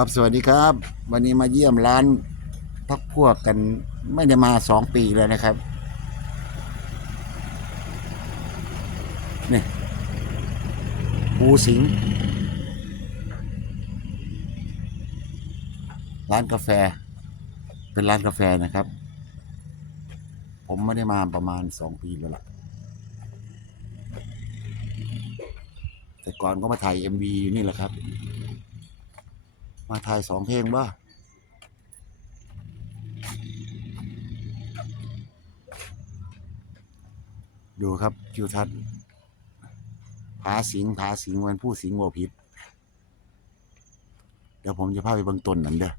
ครับ สวัสดีครับ วันนี้มาเยี่ยมร้านพักพวกกันไม่ได้มาสองปีแล้วนะครับนี่ปูสิง ร้านกาแฟ เป็นร้านกาแฟนะครับ ผมไม่ได้มาประมาณสองปีแล้วล่ะแต่ก่อนก็มาถ่ายเอ็มวีอยู่นี่แหละครับ มาถ่ายสองเพลงบ้าดูครับทิวทัศน์ผาสิงผาสิงวันผู้สิงโวพิษเดี๋ยวผมจะพาไปเบิ่งต้นนั่นเด้อ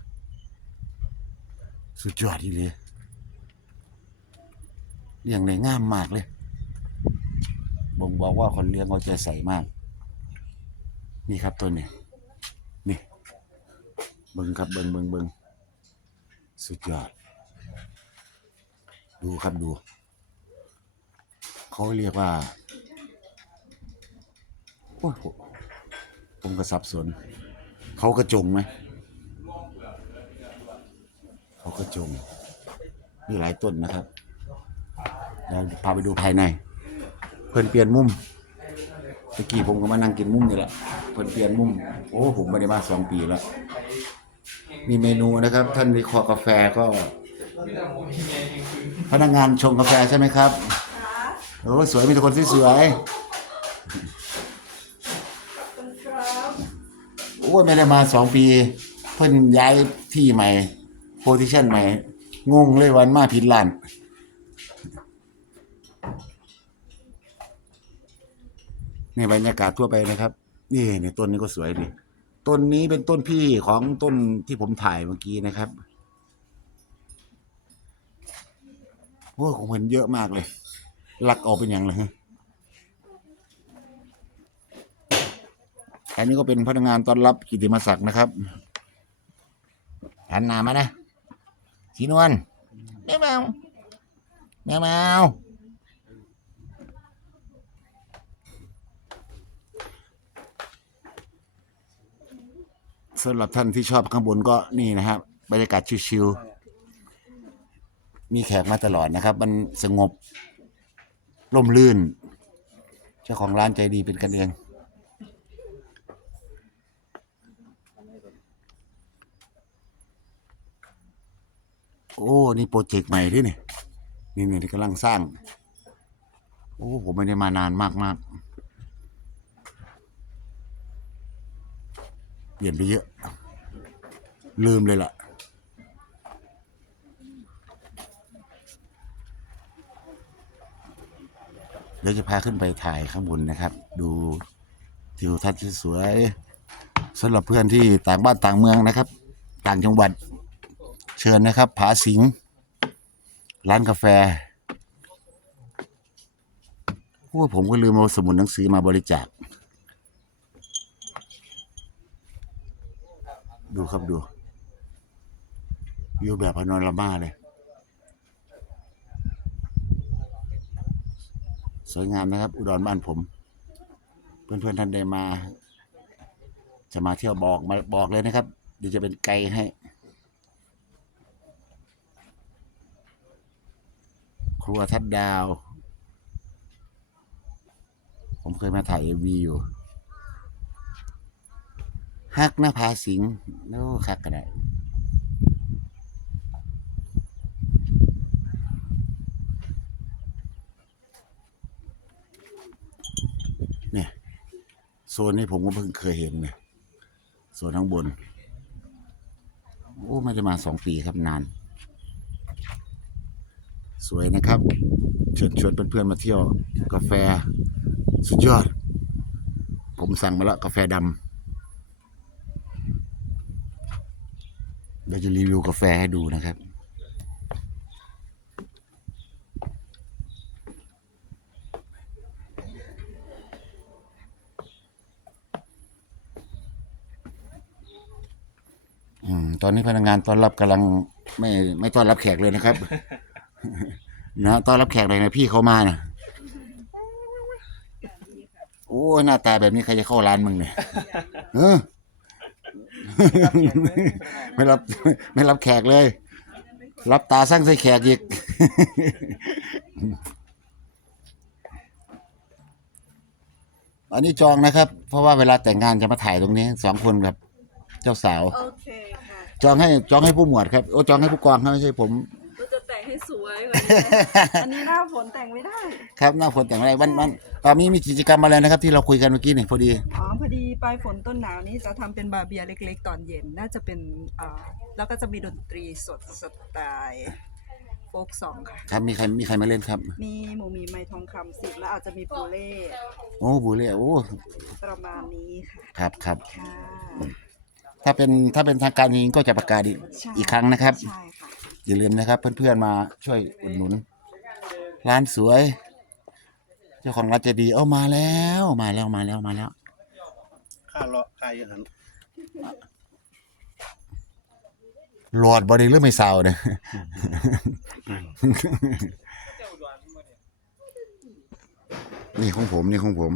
สุดยอดทีเลยเลี้ยงในงามมากเลย บ่งบอกว่าคนเลี้ยงเขาใจใส่มาก นี่ครับต้นนี้นี่ เบิงครับเบิงเบิงเบิงสุดยอด ดูครับดู เขาเรียกว่า โอ้ยผมผมก็สับสน เขากระจงไหม เขากระจง มีหลายต้นนะครับเราพาไปดูภายใน เพิ่นเปลี่ยนมุมเมื่อกี้ผมก็มานั่งกินมุมนี่แหละเพิ่นเปลี่ยนมุม โอ้ผมไม่ได้มาสองปีแล้ว มีเมนูนะครับ ท่านวิเคราะห์กาแฟก็ พนักงานชงกาแฟใช่ไหมครับโอ้สวยมีแต่คนสวยๆโอ้ยไม่ได้มาสองปี เพิ่นย้ายที่ใหม่โพซิชันใหม่ งงเลยวันมาผิดร้านในบรรยากาศทั่วไปนะครับ นี่นี่ต้นนี้ก็สวยดี ต้นนี้เป็นต้นพี่ของต้นที่ผมถ่ายเมื่อกี้นะครับโอ้ของเพิ่นเยอะมากเลยลักออกเป็นอย่างเลยฮะอันนี้ก็เป็นพนักงานต้อนรับกิติมศักดิ์นะครับหันหน้ามานะสีนวลแมวแมวแมวแมว สำหรับท่านที่ชอบข้างบนก็นี่นะครับบรรยากาศชิวๆมีแขกมาตลอดนะครับ มันสงบร่มรื่น เจ้าของร้านใจดีเป็นกันเอง โอ้ นี่โปรเจกต์ใหม่ด้วยนี่นี่นี่ที่กำลังสร้าง โอ้ ผมไม่ได้มานานมากมาก เปลี่ยนไปเยอะ ลืมเลยล่ะ เดี๋ยวจะพาขึ้นไปถ่ายข้างบนนะครับ ดูทิวทัศน์ที่สวยสำหรับเพื่อนที่ต่างบ้านต่างเมืองนะครับ ต่างจังหวัด เชิญนะครับผาสิง ร้านกาแฟโอ้ผมก็ลืมเอาสมุดหนังสือมาบริจาค ดูครับดูวิวแบบพาโนรามาเลย สวยงามนะครับ อุดรบ้านผม เพื่อนๆท่านใดมา จะมาเที่ยวบอกมาบอกเลยนะครับเดี๋ยวจะเป็นไกด์ให้ ครัวทัดดาว ผมเคยมาถ่ายเอวีอยู่ ฮักหน้าผาสิงโอ้คักก็ได้เนี่ยโซนนี้ผมก็เพิ่งเคยเห็นเนี่ยโซนข้างบน โอ้ไม่ได้มาสองปีครับนาน สวยนะครับชิญชวนเพื่อนๆมาเที่ยว กาแฟ สุดยอด ผมสั่งมาแล้วกาแฟดำ เดี๋ยวจะรีวิวกาแฟให้ดูนะครับอืมตอนนี้พนักงานต้อนรับกำลังไม่ไม่ต้อนรับแขกเลยนะครับ นะต้อนรับแขกเลยนะพี่เขามานะโอ้หน้าตาแบบนี้ใครจะเข้าร้านมึงเนี่ยเออ ไม่รับไม่รับแขกเลย รับตาสร้างใส่แขกอีกอันนี้จองนะครับ เพราะว่าเวลาแต่งงานจะมาถ่ายตรงนี้สองคนครับ เจ้าสาว โอเคค่ะจองให้จองให้ผู้หมวดครับโอ้จองให้ผู้กองครับไม่ใช่ผม เราจะแต่งให้สวยกว่านี้นะอันนี้หน้าฝนแต่งไม่ได้ ครับหน้าฝนแต่งอะไรวันวันอ่ามีมีกิจกรรมอะไรนะครับ ที่เราคุยกันเมื่อกี้นี่พอดี อ๋อพ อดีปลายฝนต้นหนาวนี้จะทำเป็นบาร์เบียร์เล็ก ๆ ตอนเย็นน่าจะเป็นอ่าแล้วก็จะมีดนตรีสดสไตล์โฟกซองค่ะ ครับมีใครมีใครมาเล่นครับ มีหมูมีไม้ทองคำสิบแล้วอาจจะมีปูเล่โอ้บุเล่โอ้ประมาณนี้ค่ะครับครับค่ะถ้าเป็นถ้าเป็นทางการจริงๆก็จะประกาศอีกใช่อีกครั้งนะครับ ใช่ค่ะ อย่าลืมนะครับเพื่อนๆมาช่วยอุดหนุน ร้านสวย เจ้าของร้านใจดีเอ้ามาแล้วมาแล้วมาแล้วมาแล้วค่าเลาะค่าอย่างนั้นหลอดบอดี้หรือไม่เศร้าเนี่ย นี่ของผม นี่ของผม